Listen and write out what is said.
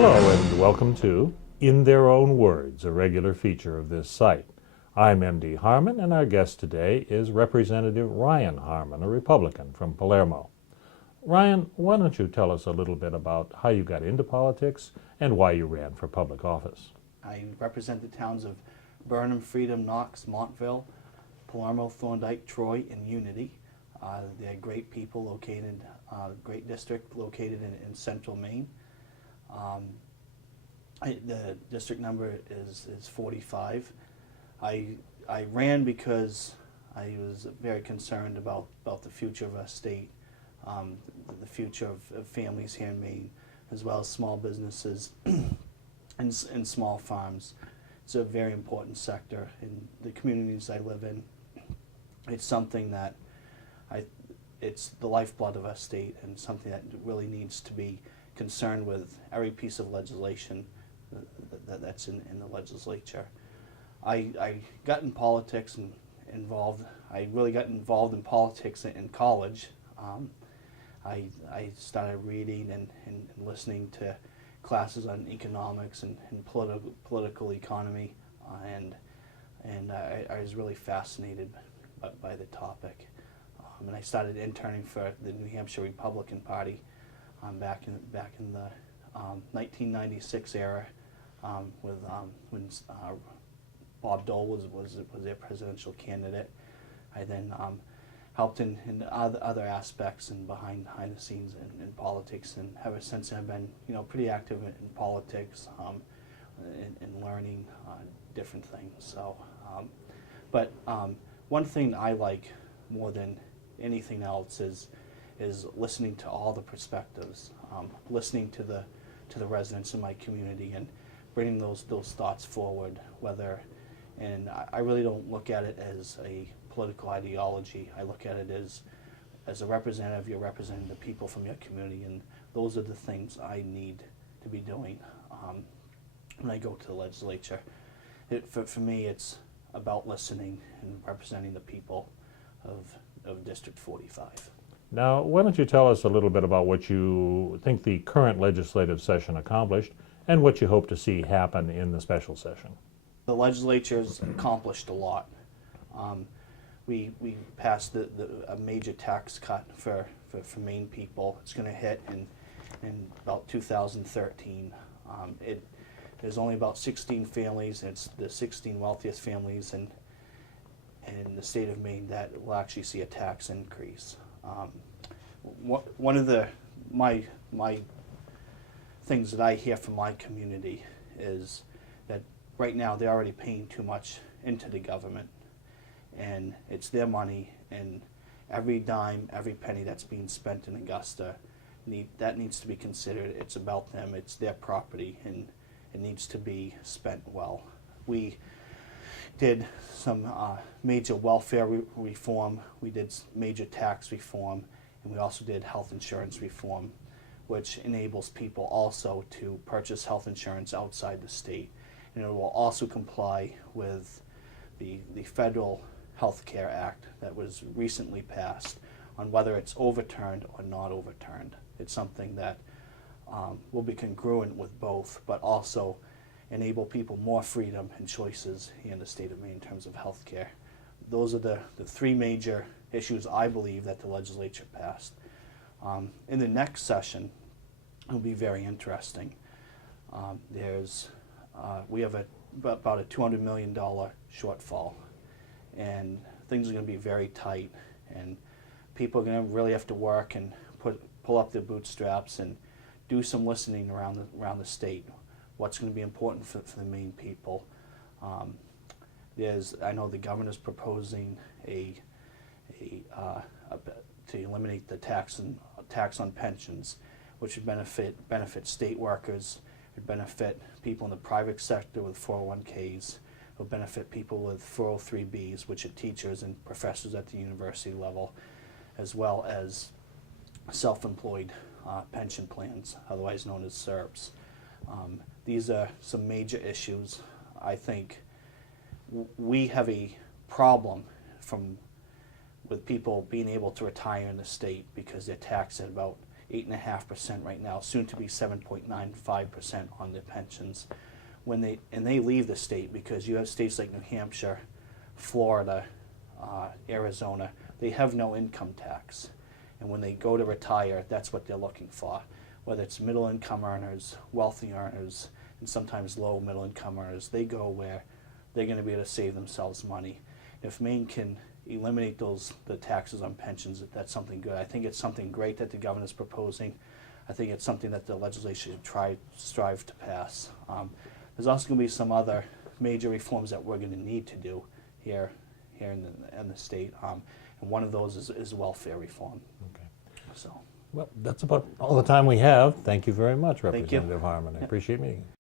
Hello and welcome to In Their Own Words, a regular feature of this site. I'm MD Harmon, and our guest today is Representative Ryan Harmon, a Republican from Palermo. Ryan, why don't you tell us a little bit about how you got into politics and why you ran for public office? I represent the towns of Burnham, Freedom, Knox, Montville, Palermo, Thorndike, Troy, and Unity. They're great people located, great district located in central Maine. The district number is 45. I ran because I was very concerned about the future of our state, the future of families here in Maine, as well as small businesses and small farms. It's a very important sector in the communities I live in. It's something that it's the lifeblood of our state, and something that really needs to be concerned with every piece of legislation that's in the legislature. I got in politics and involved. I really got involved in politics in college. I started reading and listening to classes on economics and political economy, and I was really fascinated by the topic. And I started interning for the New Hampshire Republican Party back in the 1996 era, when Bob Dole was their presidential candidate. I then helped in other aspects and behind the scenes in politics, and ever since I've been pretty active in politics, and learning different things. So, but one thing I like more than anything else is listening to all the perspectives, listening to the residents in my community, and bringing those thoughts forward. And I really don't look at it as a political ideology. I look at it as a representative. You're representing the people from your community, and those are the things I need to be doing when I go to the legislature. For me, it's about listening and representing the people of District 45. Now, why don't you tell us a little bit about what you think the current legislative session accomplished and what you hope to see happen in the special session? The legislature's accomplished a lot. We passed a major tax cut for Maine people. It's going to hit in about 2013. There's only about 16 families, and it's the 16 wealthiest families in the state of Maine that will actually see a tax increase. One of my things that I hear from my community is that right now they're already paying too much into the government, and it's their money, and every dime, every penny that's being spent in Augusta, that needs to be considered. It's about them, it's their property, and it needs to be spent well. We did some major welfare reform, we did major tax reform, and we also did health insurance reform, which enables people also to purchase health insurance outside the state. And it will also comply with the federal Health Care Act that was recently passed, on whether it's overturned or not overturned. It's something that will be congruent with both, but also enable people more freedom and choices here in the state of Maine in terms of health care. Those are the three major issues I believe that the legislature passed. In the next session, it will be very interesting. We have about a $200 million shortfall, and things are going to be very tight, and people are going to really have to work and pull up their bootstraps and do some listening around the state. What's going to be important for the Maine people. I know the governor's proposing to eliminate the tax on pensions, which would benefit state workers, would benefit people in the private sector with 401ks, would benefit people with 403bs, which are teachers and professors at the university level, as well as self-employed pension plans, otherwise known as SERPs. These are some major issues. I think we have a problem with people being able to retire in the state because they're taxed at about 8.5% right now, soon to be 7.95% on their pensions. When they leave the state, because you have states like New Hampshire, Florida, Arizona, they have no income tax. And when they go to retire, that's what they're looking for. Whether it's middle income earners, wealthy earners, and sometimes low middle income earners, they go where they're going to be able to save themselves money. If Maine can eliminate the taxes on pensions, that's something good. I think it's something great that the governor's proposing. I think it's something that the legislature should strive to pass. There's also going to be some other major reforms that we're going to need to do here in the state, and one of those is welfare reform. Okay. So, Well, that's about all the time we have. Thank you very much, Thank you. Representative Harmon. I appreciate meeting you.